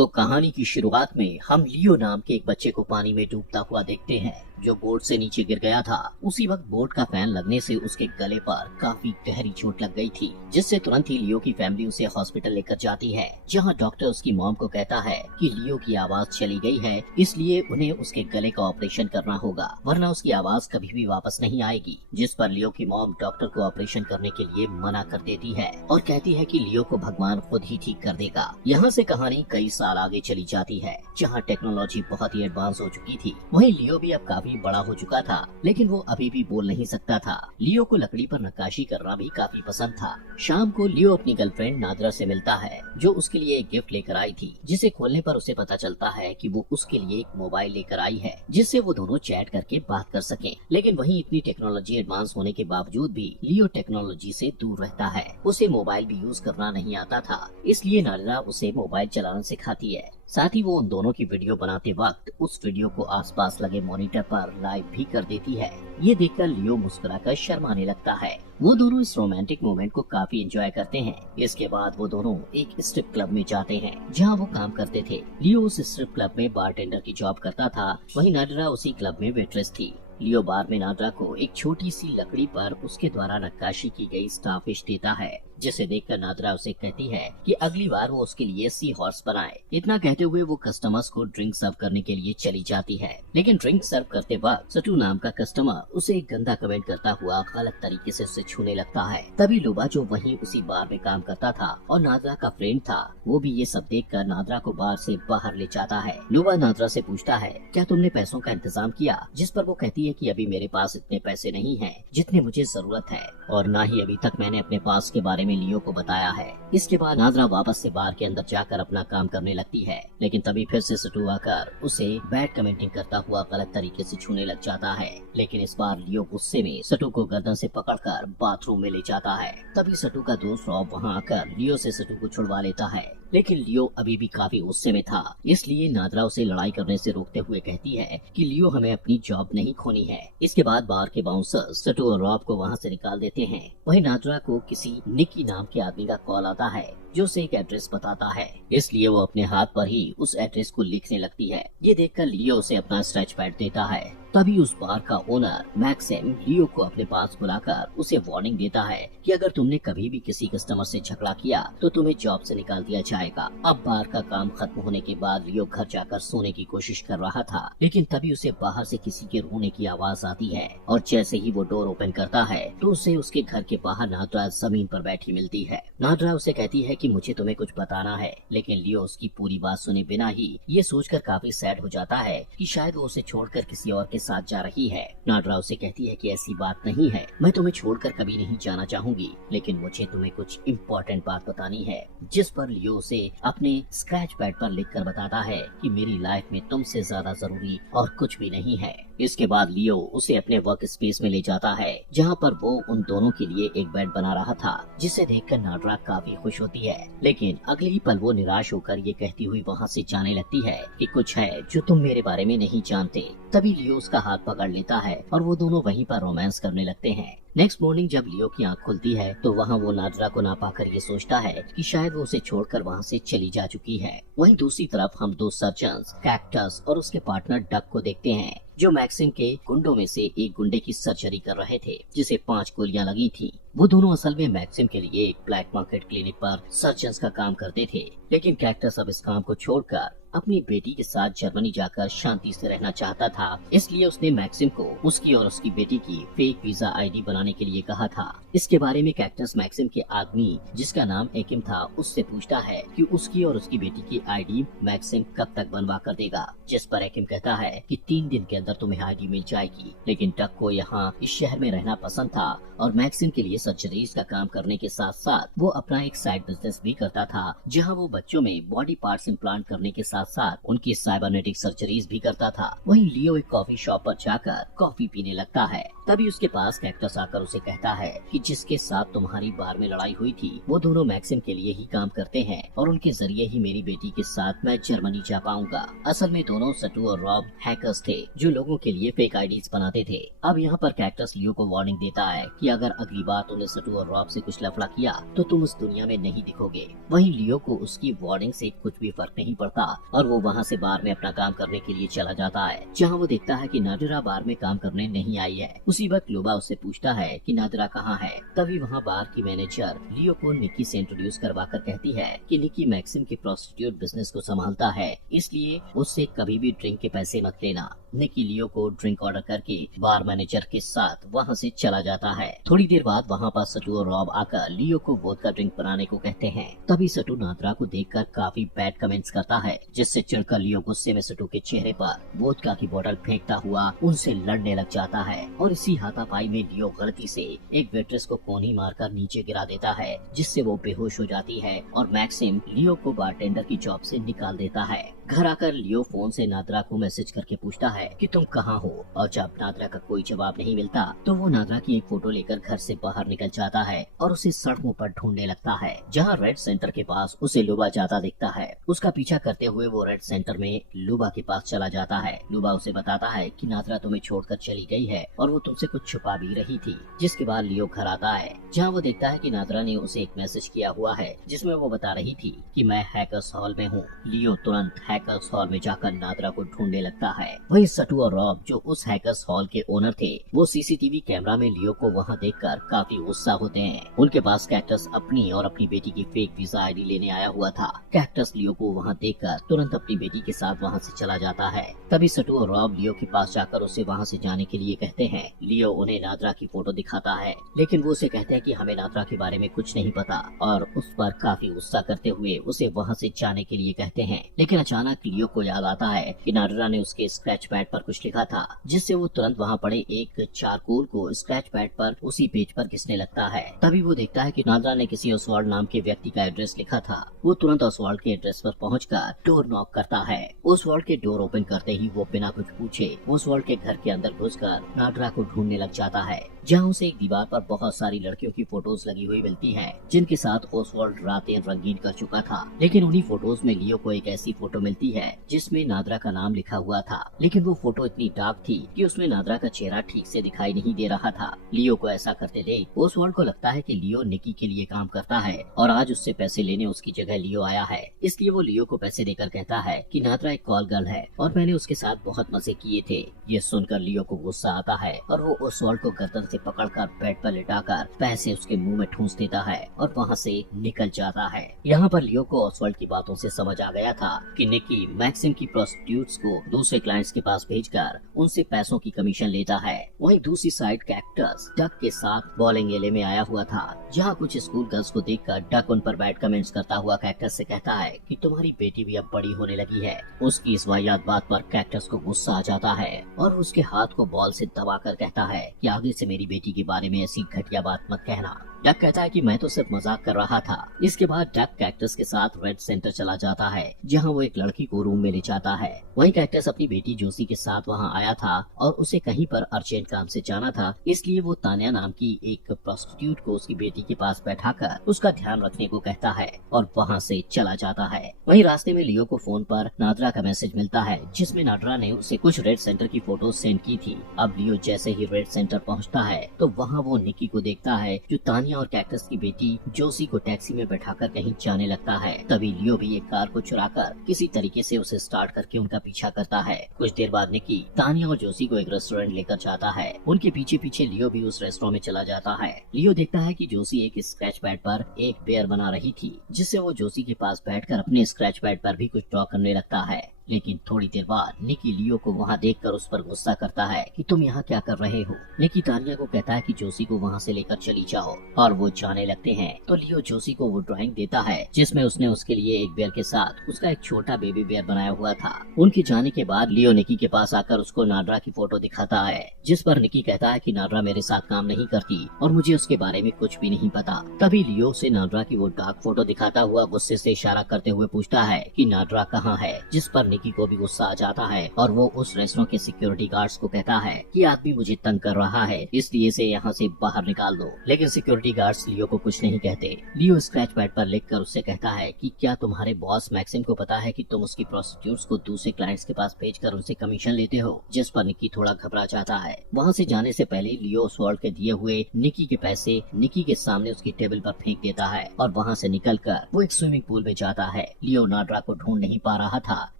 तो कहानी की शुरुआत में हम लियो नाम के एक बच्चे को पानी में डूबता हुआ देखते हैं, जो बोट से नीचे गिर गया था। उसी वक्त बोट का फैन लगने से उसके गले पर काफी गहरी चोट लग गई थी, जिससे तुरंत ही लियो की फैमिली उसे हॉस्पिटल लेकर जाती है, जहां डॉक्टर उसकी मॉम को कहता है कि लियो की आवाज चली गई है, इसलिए उन्हें उसके गले का ऑपरेशन करना होगा, वरना उसकी आवाज कभी भी वापस नहीं आएगी। जिस पर लियो की मॉम डॉक्टर को ऑपरेशन करने के लिए मना कर देती है और कहती है कि लियो को भगवान खुद ही ठीक कर देगा। यहाँ से कहानी कई साल आगे चली जाती है, जहाँ टेक्नोलॉजी बहुत ही एडवांस हो चुकी थी। वहीं लियो भी अब काफी बड़ा हो चुका था, लेकिन वो अभी भी बोल नहीं सकता था। लियो को लकड़ी पर नक्काशी करना भी काफी पसंद था। शाम को लियो अपनी गर्लफ्रेंड नादरा से मिलता है, जो उसके लिए एक गिफ्ट लेकर आई थी, जिसे खोलने पर उसे पता चलता है कि वो उसके लिए एक मोबाइल लेकर आई है, जिससे वो दोनों चैट करके बात कर सकें। लेकिन वहीं इतनी टेक्नोलॉजी एडवांस होने के बावजूद भी लियो टेक्नोलॉजी से दूर रहता है। उसे मोबाइल भी यूज करना नहीं आता था, इसलिए नादरा उसे मोबाइल चलाना सिखाती है। साथ ही वो उन दोनों की वीडियो बनाते वक्त उस वीडियो को आसपास लगे मॉनिटर पर लाइव भी कर देती है। ये देखकर लियो मुस्कुराकर शर्माने लगता है। वो दोनों इस रोमांटिक मोमेंट को काफी एंजॉय करते हैं। इसके बाद वो दोनों एक स्ट्रिप क्लब में जाते हैं, जहां वो काम करते थे। लियो उस स्ट्रिप क्लब में बारटेंडर की जॉब करता था, वहीं नादरा उसी क्लब में वेट्रेस थी। लियो बार में नादरा को एक छोटी सी लकड़ी पर उसके द्वारा नक्काशी की गई स्टारफिश देता है, जिसे देखकर नादरा उसे कहती है कि अगली बार वो उसके लिए सी हॉर्स बनाए। इतना कहते हुए वो कस्टमर्स को ड्रिंक सर्व करने के लिए चली जाती है, लेकिन ड्रिंक सर्व करते वक्त सटू नाम का कस्टमर उसे एक गंदा कमेंट करता हुआ गलत तरीके से उसे छूने लगता है। तभी लुबा, जो वहीं उसी बार में काम करता था और नादरा का फ्रेंड था, वो भी ये सब देखकर नादरा को बार से बाहर ले जाता है। लुबा नादरा से पूछता है, क्या तुमने पैसों का इंतजाम किया? जिस पर वो कहती है कि अभी मेरे पास इतने पैसे नहीं हैं जितने मुझे जरूरत है, और न ही अभी तक मैंने अपने पास के बारे में लियो को बताया है। इसके बाद नादरा वापस से बार के अंदर जाकर अपना काम करने लगती है, लेकिन तभी फिर से सटू आकर उसे बैड कमेंटिंग करता हुआ गलत तरीके से छूने लग जाता है। लेकिन इस बार लियो गुस्से में सटू को गर्दन से पकड़कर बाथरूम में ले जाता है। तभी सटू का दोस्त रॉब वहाँ आकर लियो से सटू को छुड़वा लेता है, लेकिन लियो अभी भी काफी गुस्से में था, इसलिए नादरा उसे लड़ाई करने से रोकते हुए कहती है कि लियो, हमें अपनी जॉब नहीं खोनी है। इसके बाद बार के बाउंसर सटू और रॉब को वहाँ से निकाल देते हैं। वहीं नादरा को किसी निकी नाम के आदमी का कॉल आता है, जो उसे एक एड्रेस बताता है, इसलिए वो अपने हाथ पर ही उस एड्रेस को लिखने लगती है। ये देखकर लियो उसे अपना स्क्रैच पैड देता है। तभी उस बार का ओनर मैक्सिम लियो को अपने पास बुलाकर उसे वार्निंग देता है कि अगर तुमने कभी भी किसी कस्टमर से झगड़ा किया तो तुम्हें जॉब से निकाल दिया जाएगा। अब बार का काम खत्म होने के बाद लियो घर जाकर सोने की कोशिश कर रहा था, लेकिन तभी उसे बाहर से किसी के रोने की आवाज आती है, और जैसे ही वो डोर ओपन करता है तो उसे उसके घर के बाहर नादरा जमीन पर बैठी मिलती है। नादरा उसे कहती है कि मुझे तुम्हें कुछ बताना है, लेकिन लियो उसकी पूरी बात सुने बिना ही ये सोचकर काफी सैड हो जाता है कि शायद वो उसे छोड़कर किसी और के साथ जा रही है। नादरा उसे कहती है कि ऐसी बात नहीं है, मैं तुम्हें छोड़कर कभी नहीं जाना चाहूंगी, लेकिन मुझे तुम्हें कुछ इम्पोर्टेंट बात बतानी है। जिस पर लियो उसे अपने स्क्रैच पैड पर लिखकर बताता है कि मेरी लाइफ में तुमसे ज्यादा जरूरी और कुछ भी नहीं है। इसके बाद लियो उसे अपने वर्क स्पेस में ले जाता है, जहाँ पर वो उन दोनों के लिए एक बेड बना रहा था, जिसे देखकर नादरा काफी खुश होती है। लेकिन अगले ही पल वो निराश होकर ये कहती हुई वहाँ से जाने लगती है कि कुछ है जो तुम मेरे बारे में नहीं जानते। तभी लियो उसका हाथ पकड़ लेता है और वो दोनों वहीं पर रोमांस करने लगते हैं। नेक्स्ट मॉर्निंग जब लियो की आंख खुलती है तो वहाँ वो नादरा को ना पाकर ये सोचता है कि शायद वो उसे छोड़कर वहाँ से चली जा चुकी है। वहीं दूसरी तरफ हम दो सर्जन्स कैक्टस और उसके पार्टनर डक को देखते हैं, जो मैक्सिम के गुंडों में से एक गुंडे की सर्जरी कर रहे थे, जिसे 5 गोलियां लगी थी। वो दोनों असल में मैक्सिम के लिए एक ब्लैक मार्केट क्लिनिक पर सर्जन्स का काम करते थे, लेकिन कैक्टस अब इस काम को छोड़कर अपनी बेटी के साथ जर्मनी जाकर शांति से रहना चाहता था, इसलिए उसने मैक्सिम को उसकी और उसकी बेटी की फेक वीजा आईडी बनाने के लिए कहा था। इसके बारे में कैक्टस मैक्सिम के आदमी, जिसका नाम एकिम था, उससे पूछता है कि उसकी और उसकी बेटी की आईडी मैक्सिम कब तक बनवा कर देगा, जिस पर एकिम कहता है कि 3 दिन के अंदर तुम्हें आईडी मिल जाएगी। लेकिन डक को यहाँ इस शहर में रहना पसंद था और मैक्सिम के लिए सर्जरीज का काम करने के साथ साथ वो अपना एक साइड बिजनेस भी करता था, जहाँ वो बच्चों में बॉडी पार्ट्स इम्प्लांट करने के साथ साथ उनकी साइबरनेटिक सर्जरीज भी करता था। वहीं लियो एक कॉफी शॉप पर जाकर कॉफी पीने लगता है तभी उसके पास कैक्टस आकर उसे कहता है कि जिसके साथ तुम्हारी बार में लड़ाई हुई थी वो दोनों मैक्सिम के लिए ही काम करते हैं और उनके जरिए ही मेरी बेटी के साथ मैं जर्मनी जा पाऊंगा। असल में दोनों सटू और रॉब हैकर्स थे जो लोगों के लिए फेक आईडीज बनाते थे। अब यहाँ पर कैक्टस लियो को वार्निंग देता है कि अगर अगली बार तुमने सटू और रॉब से कुछ लफड़ा किया तो तुम उस दुनिया में नहीं दिखोगे। वहीं लियो को उसकी वार्निंग से कुछ भी फर्क नहीं पड़ता और वो वहाँ से बार में अपना काम करने के लिए चला जाता है, जहाँ वो देखता है कि नादिरा बार में काम करने नहीं आई है। उसी वक्त लुबा उससे पूछता है कि नादिरा कहाँ है। तभी वहाँ बार की मैनेजर लियो को निकी से इंट्रोड्यूस करवाकर कहती है कि निकी मैक्सिम के प्रोस्टिट्यूट बिजनेस को संभालता है, इसलिए उससे कभी भी ड्रिंक के पैसे मत लेना। निकी लियो को ड्रिंक ऑर्डर करके बार मैनेजर के साथ वहाँ से चला जाता है। थोड़ी देर बाद वहाँ पर सटू और रॉब आकर लियो को वोदका ड्रिंक बनाने को कहते हैं। तभी सटू नादिरा को देखकर काफी बैड कमेंट्स करता है, जिससे चिढ़कर लियो गुस्से में सटू के चेहरे पर वोदका की बोतल फेंकता हुआ उनसे लड़ने लग जाता है और इसी हाथापाई में लियो गलती से एक वेट्रेस को कोनी मारकर नीचे गिरा देता है, जिससे वो बेहोश हो जाती है और मैक्सिम लियो को बारटेंडर की जॉब से निकाल देता है। घर आकर लियो फोन से नादिरा को मैसेज करके पूछता है कि तुम कहाँ हो, और जब नादिरा का कोई जवाब नहीं मिलता तो वो नादिरा की एक फोटो लेकर घर से बाहर निकल जाता है और उसे सड़कों पर ढूंढने लगता है, जहाँ रेड सेंटर के पास उसे लुबा जाता दिखता है। उसका पीछा करते हुए वो रेड सेंटर में लुबा के पास चला जाता है। लुबा उसे बताता है कि नादिरा तुम्हें छोड़कर चली गई है और वो तुमसे कुछ छुपा भी रही थी। जिसके बाद लियो घर आता है, जहाँ वो देखता है कि नादिरा ने उसे एक मैसेज किया हुआ है जिसमें वो बता रही थी कि मैं हैकर्स हॉल में हूँ। लियो तुरंत हैकर्स हॉल में जाकर नादिरा को ढूंढने लगता है। वहीं सटू और रॉब जो उस हैकर्स हॉल के ओनर थे, वो सीसीटीवी कैमरा में लियो को वहाँ देखकर काफी गुस्सा होते हैं। उनके पास कैक्टस अपनी और अपनी बेटी की फेक वीजा आईडी लेने आया हुआ था। कैक्टस लियो को वहाँ देखकर तुरंत अपनी बेटी के साथ वहाँ से चला जाता है। तभी सटू और रॉब लियो के पास जाकर उसे वहाँ से जाने के लिए कहते हैं। लियो उन्हें नादिरा की फोटो दिखाता है, लेकिन वो उसे कहते हैं कि हमें नादिरा के बारे में कुछ नहीं पता और उस पर काफी गुस्सा करते हुए उसे वहाँ से जाने के लिए कहते हैं। लेकिन अचानक लियो को याद आता है कि नादिरा ने उसके स्क्रैच पैड पर कुछ लिखा था, जिससे वो तुरंत वहाँ पड़े एक चारकोल को स्क्रैच पैड पर उसी पेज पर घिसने लगता है। तभी वो देखता है कि नादिरा ने किसी ओसवाल्ड नाम के व्यक्ति का एड्रेस लिखा था। वो तुरंत ओसवाल्ड के एड्रेस पर पहुंचकर डोर नॉक करता है। ओसवाल्ड के डोर ओपन करते ही वो बिना कुछ पूछे ओसवाल्ड के घर के अंदर घुसकर नादिरा को ढूंढने लग जाता है, जहाँ उसे एक दीवार पर बहुत सारी लड़कियों की फोटोज लगी हुई मिलती हैं, जिनके साथ ओसवाल्ड रातें रंगीन कर चुका था। लेकिन उन्हीं फोटोज में लियो को एक ऐसी फोटो मिलती है जिसमें नादिरा का नाम लिखा हुआ था, लेकिन वो फोटो इतनी डार्क थी कि उसमें नादिरा का चेहरा ठीक से दिखाई नहीं दे रहा था। लियो को ऐसा करते देख ओसवाल्ड को लगता है कि लियो निकी के लिए काम करता है और आज उससे पैसे लेने उसकी जगह लियो आया है, इसलिए वो लियो को पैसे देकर कहता है कि नादिरा एक कॉल गर्ल है और मैंने उसके साथ बहुत मजे किए थे। ये सुनकर लियो को गुस्सा आता है और वो ओसवाल्ड को गर्दन से पकड़कर बेड पर लिटाकर पैसे उसके मुंह में ठूंस देता है और वहाँ से निकल जाता है। यहाँ पर लियो को ओसवाल्ड की बातों से समझ आ गया था कि निकी मैक्सिम की प्रोस्टिट्यूट्स को दूसरे क्लाइंट्स के पास भेजकर उनसे पैसों की कमीशन लेता है। वहीं दूसरी साइड कैक्टस डक के साथ बॉलिंग एले में आया हुआ था, जहाँ कुछ स्कूल गर्ल्स को देखकर डक उन पर बैड कमेंट्स करता हुआ कैक्टस से कहता है कि तुम्हारी बेटी भी अब बड़ी होने लगी है। उसकी इस वाहियात बात पर कैक्टस को गुस्सा आ जाता है और उसके हाथ को बॉल से दबाकर कहता है कि आगे से मेरी बेटी के बारे में ऐसी घटिया बात मत कहना। डक कहता है कि मैं तो सिर्फ मजाक कर रहा था। इसके बाद डक कैक्टस के साथ रेड सेंटर चला जाता है, जहां वो एक लड़की को रूम में ले जाता है। वहीं कैक्टस अपनी बेटी जोसी के साथ वहां आया था और उसे कहीं पर अर्जेंट काम से जाना था, इसलिए वो तान्या नाम की एक प्रोस्टिट्यूट को उसकी बेटी के पास बैठाकर उसका ध्यान रखने को कहता है और वहाँ से चला जाता है। वहीं रास्ते में लियो को फोन पर नादिरा का मैसेज मिलता है, जिसमें नादिरा ने उसे कुछ रेड सेंटर की फोटो सेंड की थी। अब लियो जैसे ही रेड सेंटर पहुँचता है तो वहाँ वो निकी को देखता है, जो तान्या और कैक्टस की बेटी जोसी को टैक्सी में बैठाकर कहीं जाने लगता है। तभी लियो भी एक कार को चुराकर किसी तरीके से उसे स्टार्ट करके उनका पीछा करता है। कुछ देर बाद निकी तान्या और जोसी को एक रेस्टोरेंट लेकर जाता है। उनके पीछे पीछे लियो भी उस रेस्टोरेंट में चला जाता है। लियो देखता है कि जोसी एक स्क्रैच पैड पर एक बेयर बना रही थी, जिससे वो जोसी के पास बैठकर अपने स्क्रैच पैड पर भी कुछ ड्रॉ करने लगता है। लेकिन थोड़ी देर बाद निकी लियो को वहाँ देखकर उस पर गुस्सा करता है कि तुम यहाँ क्या कर रहे हो। निकी तान्या को कहता है कि जोसी को वहाँ से लेकर चली जाओ और वो जाने लगते हैं। तो लियो जोसी को वो ड्राइंग देता है जिसमें उसने उसके लिए एक बेयर के साथ उसका एक छोटा बेबी बेयर बनाया हुआ था। उनके जाने के बाद लियो निकी के पास आकर उसको नादिरा की फोटो दिखाता है, जिस पर निकी कहता है कि नादिरा मेरे साथ काम नहीं करती और मुझे उसके बारे में कुछ भी नहीं पता। तभी लियो से नादिरा की वो डार्क फोटो दिखाता हुआ गुस्से से इशारा करते हुए पूछता है कि नादिरा कहाँ है, जिस पर निकी को भी गुस्सा आ जाता है और वो उस रेस्टोरेंट के सिक्योरिटी गार्ड्स को कहता है कि आदमी मुझे तंग कर रहा है, इसलिए इसे यहाँ से बाहर निकाल दो। लेकिन सिक्योरिटी गार्ड्स लियो को कुछ नहीं कहते। लियो स्क्रैच पैड पर लिखकर उससे कहता है कि क्या तुम्हारे बॉस मैक्सिम को पता है कि तुम उसकी प्रोस्टिट्यूट्स को दूसरे क्लाइंट्स के पास भेजकर उनसे कमीशन लेते हो? जिस पर निकी थोड़ा घबरा जाता है। वहाँ से जाने से पहले लियो ऑसवाल्ड के दिए हुए निकी के पैसे निकी के सामने उसकी टेबल पर फेंक देता है और वहाँ से निकलकर वो एक स्विमिंग पूल में जाता है। लियो नाड्रा को ढूंढ नहीं पा रहा था,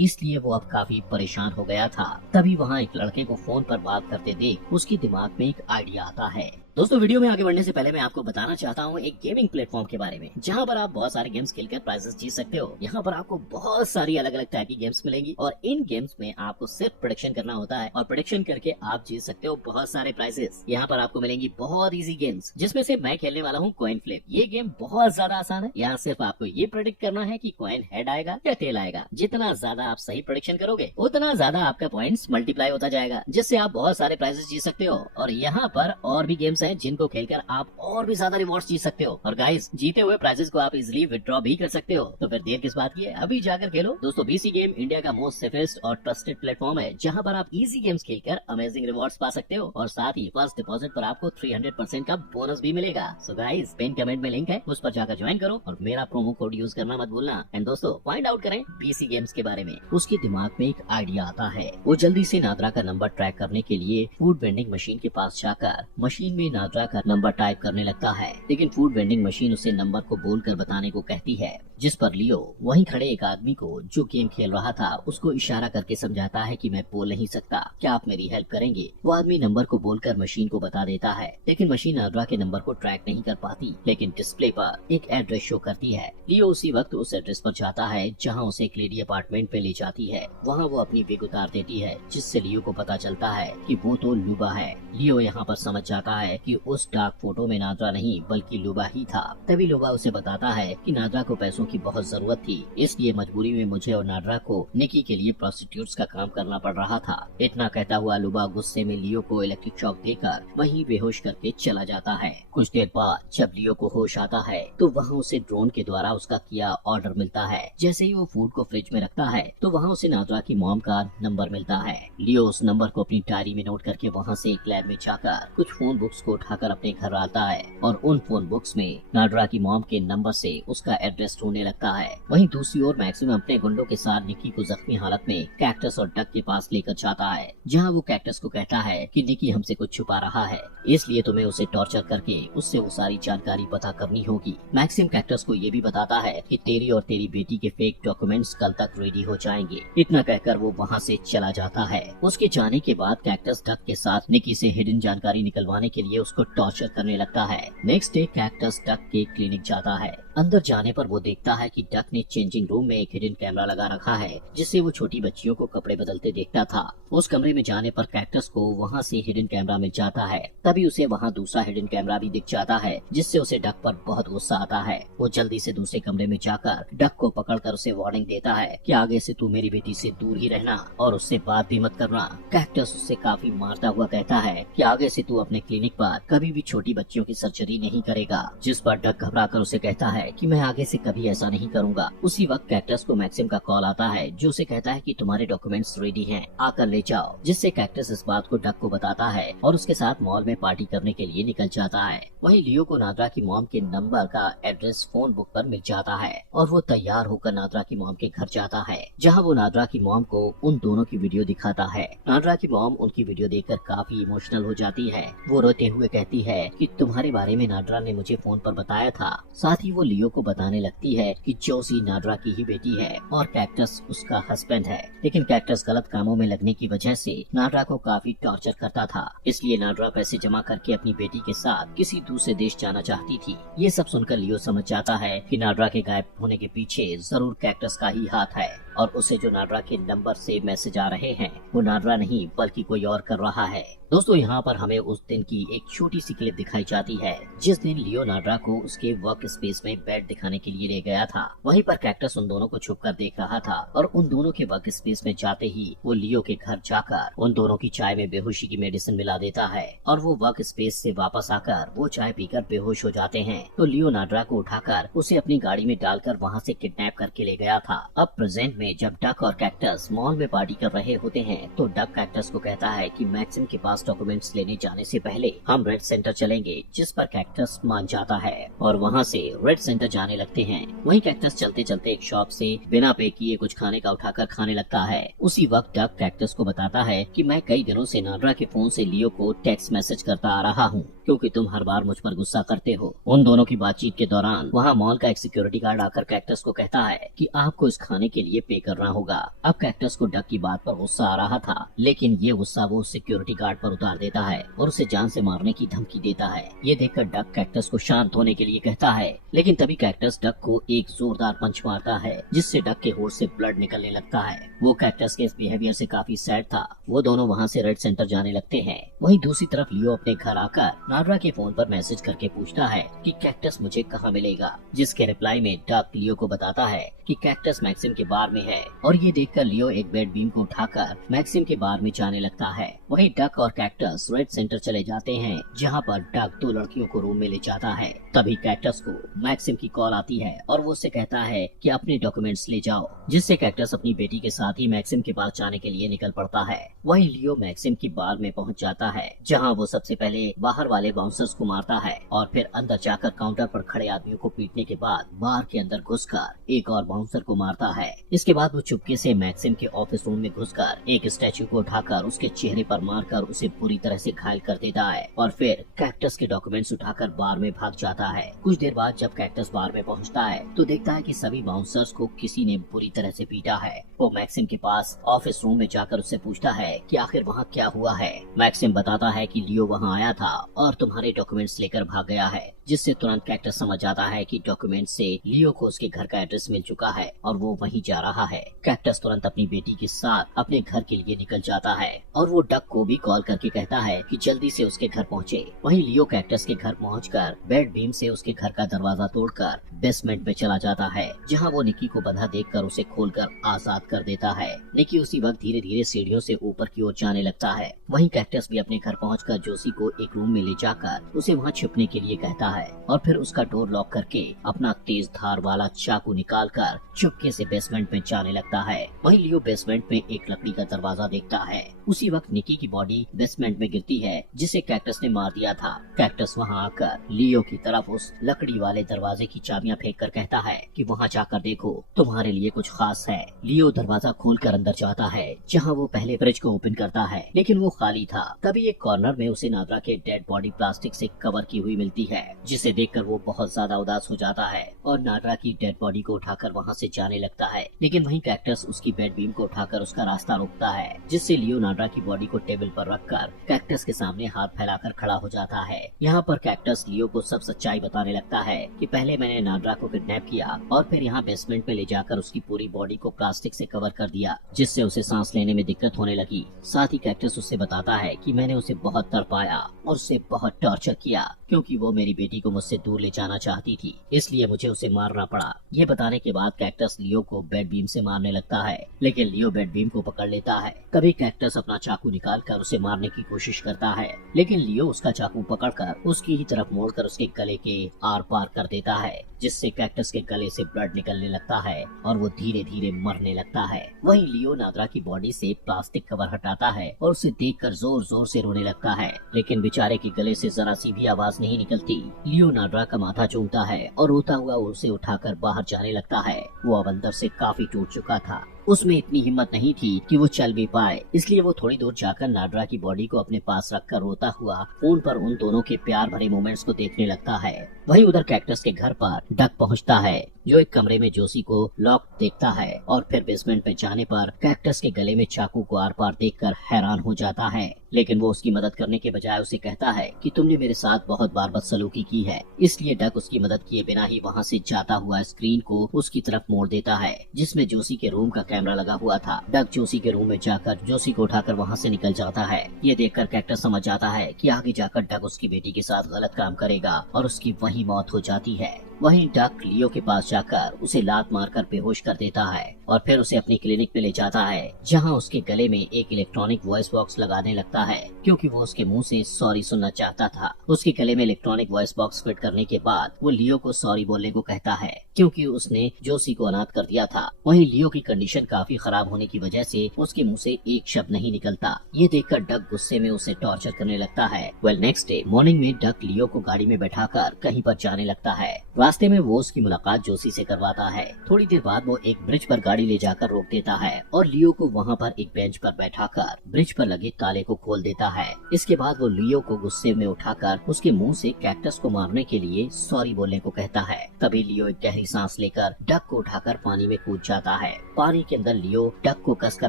इसलिए वो अब काफी परेशान हो गया था। तभी वहाँ एक लड़के को फोन पर बात करते देख उसके दिमाग में एक आइडिया आता है। दोस्तों, वीडियो में आगे बढ़ने से पहले मैं आपको बताना चाहता हूँ एक गेमिंग प्लेटफॉर्म के बारे में, जहाँ पर आप बहुत सारे गेम्स खेलकर प्राइजेस जीत सकते हो। यहाँ पर आपको बहुत सारी अलग अलग टाइप की गेम्स मिलेंगी और इन गेम्स में आपको सिर्फ प्रेडिक्शन करना होता है और प्रेडिक्शन करके आप जीत सकते हो बहुत सारे प्राइजेस। यहाँ पर आपको मिलेंगी बहुत इजी गेम्स, जिसमें से मैं खेलने वाला हूँ कॉइन फ्लिप। ये गेम बहुत ज्यादा आसान है। यहाँ सिर्फ आपको ये प्रेडिक्ट करना है कि कॉइन हेड आएगा या टेल आएगा। जितना ज्यादा आप सही प्रेडिक्शन करोगे उतना ज्यादा आपका पॉइंट्स मल्टीप्लाई होता जाएगा, जिससे आप बहुत सारे प्राइजेस जीत सकते हो। और यहाँ पर और भी गेम्स हैं जिनको खेलकर आप और भी ज्यादा रिवॉर्ड्स जीत सकते हो। और गाइस, जीते हुए प्राइजेस को आप इजीली विथड्रॉ भी कर सकते हो। तो फिर देर किस बात की है, अभी जाकर खेलो। दोस्तों, बीसी गेम इंडिया का मोस्ट सेफेस्ट और ट्रस्टेड प्लेटफॉर्म है, जहां पर आप इजी गेम्स खेलकर अमेजिंग रिवॉर्ड्स पा सकते हो और साथ ही फर्स्ट डिपॉजिट पर आपको 300% का बोनस भी मिलेगा। सो गाइस, पिन कमेंट में लिंक है, उस पर जाकर ज्वाइन करो और मेरा प्रोमो कोड यूज करना मत भूलना। एंड दोस्तों, फाइंड आउट करें बीसी गेम्स के बारे में। उसके दिमाग में एक आइडिया आता है। वो जल्दी से नादरा का नंबर ट्रैक करने के लिए फूड वेंडिंग मशीन के पास जाकर मशीन में नादरा का नंबर टाइप करने लगता है। लेकिन फूड वेंडिंग मशीन उसे नंबर को बोलकर बताने को कहती है, जिस पर लियो वहीं खड़े एक आदमी को जो गेम खेल रहा था उसको इशारा करके समझाता है कि मैं बोल नहीं सकता, क्या आप मेरी हेल्प करेंगे? वो आदमी नंबर को बोलकर मशीन को बता देता है, लेकिन मशीन नादरा के नंबर को ट्रैक नहीं कर पाती। लेकिन डिस्प्ले पर एक एड्रेस शो करती है। लियो उसी वक्त उस एड्रेस पर जाता है जहाँ उसे एक लेडी अपार्टमेंट पे ले जाती है। वहाँ वो अपनी विग उतार देती है, जिससे लियो को पता चलता है कि वो तो लुबा है। लियो यहाँ पर समझ जाता है कि उस डार्क फोटो में नादरा नहीं बल्कि लुबा ही था। तभी लुबा उसे बताता है कि नादरा को पैसों की बहुत जरूरत थी, इसलिए मजबूरी में मुझे और नादरा को निकी के लिए प्रोस्टिट्यूट्स का काम करना पड़ रहा था। इतना कहता हुआ लुबा गुस्से में लियो को इलेक्ट्रिक शॉक देकर वहीं बेहोश करके चला जाता है। कुछ देर बाद जब लियो को होश आता है तो वहाँ उसे ड्रोन के द्वारा उसका किया ऑर्डर मिलता है। जैसे ही वो फूड को फ्रिज में रखता है तो वहाँ उसे नादरा की मॉम का नंबर मिलता है। लियो उस नंबर को अपनी डायरी में नोट करके वहाँ से एक लैब में जाकर कुछ फोन बुक्स को उठाकर अपने घर आता है और उन फोन बुक्स में नादरा की मॉम के नंबर से उसका एड्रेस ढूंढने लगता है। वहीं दूसरी ओर मैक्सिम अपने गुंडों के साथ निकी को जख्मी हालत में कैक्टस और डक के पास लेकर जाता है, जहां वो कैक्टस को कहता है कि निकी हमसे कुछ छुपा रहा है, इसलिए तुम्हें उसे टॉर्चर करके उससे वो सारी जानकारी पता करनी होगी। मैक्सिम कैक्टस को ये भी बताता है कि तेरी और तेरी बेटी के फेक डॉक्यूमेंट्स कल तक रेडी हो जाएंगे। इतना कहकर वो वहाँ से चला जाता है। उसके जाने के बाद कैक्टस डक के साथ निकी से हिडन जानकारी निकलवाने के लिए उसको टॉर्चर करने लगता है। नेक्स्ट डे कैक्टस डक के क्लिनिक जाता है। अंदर जाने पर वो देखता है कि डक ने चेंजिंग रूम में एक हिडन कैमरा लगा रखा है, जिससे वो छोटी बच्चियों को कपड़े बदलते देखता था। उस कमरे में जाने पर कैक्टस को वहाँ से हिडन कैमरा मिल जाता है। तभी उसे वहाँ दूसरा हिडन कैमरा भी दिख जाता है, जिससे उसे डक पर बहुत गुस्सा आता है। वो जल्दी से दूसरे कमरे में जाकर डक को पकड़कर उसे वार्निंग देता है कि आगे से तू मेरी बेटी से दूर ही रहना और उससे बात भी मत करना। कैक्टस उससे काफी मारता हुआ कहता है कि आगे से तू अपने क्लिनिक पर कभी भी छोटी बच्चियों की सर्जरी नहीं करेगा, जिस पर डक घबराकर उसे कहता है कि मैं आगे से कभी ऐसा नहीं करूंगा। उसी वक्त कैक्टस को मैक्सिम का कॉल आता है, जो उसे कहता है कि तुम्हारे डॉक्यूमेंट्स रेडी हैं, आकर ले जाओ। जिससे कैक्टस इस बात को डक को बताता है और उसके साथ मॉल में पार्टी करने के लिए निकल जाता है। वहीं लियो को नादरा की मॉम के नंबर का एड्रेस फोन बुक पर मिल जाता है और वो तैयार होकर नादरा की मॉम के घर जाता है, जहाँ वो नादरा की मॉम को उन दोनों की वीडियो दिखाता है। नादरा की मॉम उनकी वीडियो देखकर काफी इमोशनल हो जाती है। वो रोते हुए कहती है कि तुम्हारे बारे में नादरा ने मुझे फोन पर बताया था। साथ ही वो लियो को बताने लगती है कि जोसी नादरा की ही बेटी है और कैक्टस उसका हस्बैंड है। लेकिन कैक्टस गलत कामों में लगने की वजह से नादरा को काफी टॉर्चर करता था, इसलिए नादरा पैसे जमा करके अपनी बेटी के साथ किसी दूसरे देश जाना चाहती थी। ये सब सुनकर लियो समझ जाता है कि नादरा के गायब होने के पीछे जरूर कैक्टस का ही हाथ है और उसे जो नादरा के नंबर से मैसेज आ रहे हैं वो नादरा नहीं बल्कि कोई और कर रहा है। दोस्तों, यहाँ पर हमें उस दिन की एक छोटी सी क्लिप दिखाई जाती है, जिस दिन लियो नादरा को उसके वर्क स्पेस में बेड दिखाने के लिए ले गया था। वहीं पर कैक्टस उन दोनों को छुपकर देख रहा था और उन दोनों के वर्क स्पेस में जाते ही वो लियो के घर जाकर उन दोनों की चाय में बेहोशी की मेडिसिन मिला देता है और वो वर्क स्पेस से वापस आकर वो चाय पीकर बेहोश हो जाते हैं। तो लियो नादरा को उठाकर उसे अपनी गाड़ी में डालकर वहाँ से किडनैप करके ले गया था। अब प्रेजेंट में में जब डक और कैक्टस मॉल में पार्टी कर रहे होते हैं तो डक कैक्टस को कहता है कि मैक्सिम के पास डॉक्यूमेंट्स लेने जाने से पहले हम रेड सेंटर चलेंगे, जिस पर कैक्टस मान जाता है और वहाँ से रेड सेंटर जाने लगते हैं। वहीं कैक्टस चलते चलते एक शॉप से बिना पे किए कुछ खाने का उठाकर खाने लगता है। उसी वक्त डक कैक्टस को बताता है कि मैं कई दिनों से नाड्रा के फोन से लियो को टेक्स्ट मैसेज करता आ रहा हूँ क्योंकि तुम हर बार मुझ पर गुस्सा करते हो। उन दोनों की बातचीत के दौरान वहाँ मॉल का एक सिक्योरिटी गार्ड आकर कैक्टस को कहता है कि आपको इस खाने के लिए पे करना होगा। अब कैक्टस को डक की बात पर गुस्सा आ रहा था, लेकिन ये गुस्सा वो सिक्योरिटी गार्ड पर उतार देता है और उसे जान से मारने की धमकी देता है। ये देखकर डक कैक्टस को शांत होने के लिए कहता है, लेकिन तभी कैक्टस डक को एक जोरदार पंच मारता है जिससे डक के होठ से ब्लड निकलने लगता है। वो कैक्टस के इस बिहेवियर से काफी सैड था। वो दोनों वहाँ से रेड सेंटर जाने लगते हैं। वहीं दूसरी तरफ लियो अपने घर आकर नाड्रा के फोन पर मैसेज करके पूछता है कि कैक्टस मुझे कहाँ मिलेगा, जिसके रिप्लाई में डक लियो को बताता है कि कैक्टस मैक्सिम के बार में है। और ये देखकर लियो एक बेड बीम को उठाकर मैक्सिम के बार में जाने लगता है। वहीं डक और कैक्टस रेड सेंटर चले जाते हैं, जहाँ पर डक दो लड़कियों को रूम में ले जाता है। तभी कैक्टस को मैक्सिम की कॉल आती है और वो उससे कहता है कि अपने डॉक्यूमेंट्स ले जाओ, जिससे कैक्टस अपनी बेटी के साथ ही मैक्सिम के पास जाने के लिए निकल पड़ता है। वहीं लियो मैक्सिम की बार में पहुंच जाता है, जहां वो सबसे पहले बाहर वाले बाउंसर्स को मारता है और फिर अंदर जाकर काउंटर पर खड़े आदमियों को पीटने के बाद बार के अंदर घुसकर एक और बाउंसर को मारता है। इसके बाद वो चुपके से मैक्सिम के ऑफिस रूम में घुसकर एक स्टैचू को उठाकर उसके चेहरे पर मारकर उसे पूरी तरह से घायल कर देता है और फिर कैक्टस के डॉक्यूमेंट्स उठाकर बार में भाग जाता है। कुछ देर बाद जब कैक्टस बार में पहुंचता है तो देखता है कि सभी बाउंसर्स को किसी ने बुरी तरह से पीटा है। वो मैक्सिम के पास ऑफिस रूम में जाकर उससे पूछता है कि आखिर वहाँ क्या हुआ है। मैक्सिम बताता है कि लियो वहाँ आया था और तुम्हारे डॉक्यूमेंट्स लेकर भाग गया है, जिससे तुरंत कैक्टस समझ जाता है कि डॉक्यूमेंट से लियो को उसके घर का एड्रेस मिल चुका है और वो वहीं जा रहा है। कैक्टस तुरंत अपनी बेटी के साथ अपने घर के लिए निकल जाता है और वो डक को भी कॉल करके कहता है कि जल्दी से उसके घर पहुँचे। वहीं लियो कैक्टस के घर पहुंचकर बेड बीम से उसके घर का दरवाजा तोड़कर बेसमेंट में चला जाता है, जहां वो निकी को बंधा देखकर उसे खोलकर आजाद कर देता है। निकी उसी वक्त धीरे धीरे सीढ़ियों से ऊपर की ओर जाने लगता है। वहीं कैक्टस भी अपने घर पहुंचकर जोशी को एक रूम में ले जाकर उसे वहां छिपने के लिए कहता है और फिर उसका डोर लॉक करके अपना तेज धार वाला चाकू निकालकर चुपके से बेसमेंट में जाने लगता है। वहीं लियो बेसमेंट में एक लकड़ी का दरवाजा देखता है। उसी वक्त निकी की बॉडी बेसमेंट में गिरती है, जिसे कैक्टस ने मार दिया था। कैक्टस वहां आकर लियो की तरफ उस लकड़ी वाले दरवाजे की चाबियां फेंक कर कहता है कि वहां जाकर देखो, तुम्हारे लिए कुछ खास है। लियो दरवाजा खोलकर अंदर जाता है, जहां वो पहले फ्रिज को ओपन करता है, लेकिन वो खाली था। तभी एक कॉर्नर में उसे नाड्रा के डेड बॉडी प्लास्टिक से कवर की हुई मिलती है, जिसे देखकर वो बहुत ज्यादा उदास हो जाता है और नाड्रा की डेड बॉडी को उठाकर वहाँ से जाने लगता है। लेकिन वहीं कैक्टस उसकी बेड बीम को उठाकर उसका रास्ता रोकता है, जिससे लियो नाड्रा की बॉडी को टेबल पर रखकर कैक्टस के सामने हाथ फैलाकर खड़ा हो जाता है। यहाँ पर कैक्टस लियो को सब सच्चाई बताने लगता है कि पहले मैंने नाड्रा को किडनैप किया और फिर यहाँ बेसमेंट में ले जाकर उसकी पूरी बॉडी को प्लास्टिक से कवर कर दिया, जिससे उसे सांस लेने में दिक्कत होने लगी। साथ ही कैक्टस उससे बताता है कि मैंने उसे बहुत तड़पाया और उसे बहुत टॉर्चर किया, क्योंकि वो मेरी बेटी को मुझसे दूर ले जाना चाहती थी, इसलिए मुझे उसे मारना पड़ा। ये बताने के बाद कैक्टस लियो को बेड बीम से मारने लगता है, लेकिन लियो बेड बीम को पकड़ लेता है। तभी कैक्टस अपना चाकू निकालकर उसे मारने की कोशिश करता है, लेकिन लियो उसका चाकू पकड़कर उसकी ही तरफ मोड़कर उसके गले के आर पार कर देता है, जिससे कैक्टस के गले से ब्लड निकलने लगता है और वो धीरे धीरे मरने लगता है। वहीं लियो नाड्रा की बॉडी से प्लास्टिक कवर हटाता है और उसे देखकर जोर जोर से रोने लगता है, लेकिन बेचारे के गले से जरा सी भी आवाज नहीं निकलती। लियो नाड्रा का माथा चूमता है और रोता हुआ उसे उठाकर बाहर जाने लगता है। वो अब अंदर से काफी टूट चुका था, उसमें इतनी हिम्मत नहीं थी कि वो चल भी पाए, इसलिए वो थोड़ी दूर जाकर नाड्रा की बॉडी को अपने पास रखकर रोता हुआ फोन पर उन दोनों के प्यार भरे मोमेंट्स को देखने लगता है। वहीं उधर कैक्टस के घर पर डक पहुंचता है, जो एक कमरे में जोशी को लॉक देखता है और फिर बेसमेंट में जाने पर कैक्टस के गले में चाकू को आर पार देखकर हैरान हो जाता है, लेकिन वो उसकी मदद करने के बजाय उसे कहता है कि तुमने मेरे साथ बहुत बार बदसलूकी की है। इसलिए डक उसकी मदद किए बिना ही वहाँ से जाता हुआ स्क्रीन को उसकी तरफ मोड़ देता है, जिसमें जोशी के रूम का कैमरा लगा हुआ था। डक जोशी के रूम में जाकर जोशी को उठाकर वहाँ से निकल जाता है। ये देखकर कैक्टस समझ जाता है कि आगे जाकर डक उसकी बेटी के साथ गलत काम करेगा और उसकी वही मौत हो जाती है। वहीं डक लियो के पास जाकर उसे लात मारकर बेहोश कर देता है और फिर उसे अपनी क्लिनिक में ले जाता है, जहां उसके गले में एक इलेक्ट्रॉनिक वॉइस बॉक्स लगाने लगता है क्योंकि वो उसके मुंह से सॉरी सुनना चाहता था। उसके गले में इलेक्ट्रॉनिक वॉइस बॉक्स फिट करने के बाद वो लियो को सॉरी बोलने को कहता है क्योंकि उसने जोसी को अनाथ कर दिया था। वहीं लियो की कंडीशन काफी खराब होने की वजह से उसके मुंह से एक शब्द नहीं निकलता। ये देखकर डक गुस्से में उसे टॉर्चर करने लगता है। नेक्स्ट डे मॉर्निंग में डक लियो को गाड़ी में बैठाकर कहीं पर जाने लगता है। रास्ते में वो उसकी मुलाकात जोसी से करवाता है। थोड़ी देर बाद वो एक ब्रिज पर गाड़ी ले जाकर रोक देता है और लियो को वहाँ पर एक बेंच पर बैठाकर ब्रिज पर लगे ताले को खोल देता है। इसके बाद वो लियो को गुस्से में उठाकर उसके मुंह से कैक्टस को मारने के लिए सॉरी बोलने को कहता है। तभी लियो एक गहरी सांस लेकर डक को उठाकर पानी में कूद जाता है। पानी के अंदर लियो डक को कसकर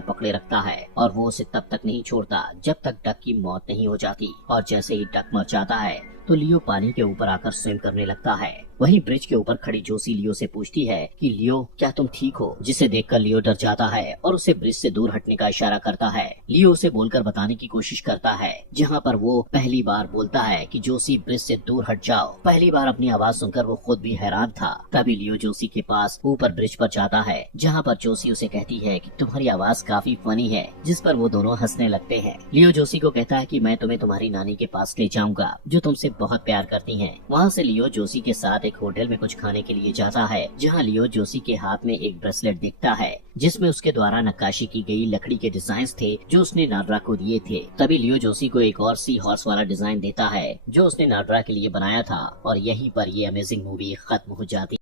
पकड़े रखता है और वो उसे तब तक नहीं छोड़ता जब तक डक की मौत नहीं हो जाती। और जैसे ही डक मर जाता है तो लियो पानी के ऊपर आकर स्विम करने लगता है। वहीं ब्रिज के ऊपर खड़ी जोसी लियो से पूछती है कि लियो क्या तुम ठीक हो, जिसे देखकर लियो डर जाता है और उसे ब्रिज से दूर हटने का इशारा करता है। लियो उसे बोलकर बताने की कोशिश करता है, जहां पर वो पहली बार बोलता है कि जोसी ब्रिज से दूर हट जाओ। पहली बार अपनी आवाज सुनकर वो खुद भी हैरान था। तभी लियो जोसी के पास ऊपर ब्रिज पर जाता है, जहाँ पर जोसी उसे कहती है कि तुम्हारी आवाज काफी फनी है, जिस पर वो दोनों हंसने लगते हैं। लियो जोसी को कहता है कि मैं तुम्हें तुम्हारी नानी के पास ले जाऊंगा, जो तुमसे बहुत प्यार करती हैं। वहाँ से लियो जोसी के साथ एक होटल में कुछ खाने के लिए जाता है, जहाँ लियो जोसी के हाथ में एक ब्रेसलेट देखता है, जिसमें उसके द्वारा नक्काशी की गई लकड़ी के डिजाइन थे जो उसने नाडरा को दिए थे। तभी लियो जोसी को एक और सी हॉर्स वाला डिजाइन देता है जो उसने नाडरा के लिए बनाया था और यहीं पर ये अमेजिंग मूवी खत्म हो जाती है।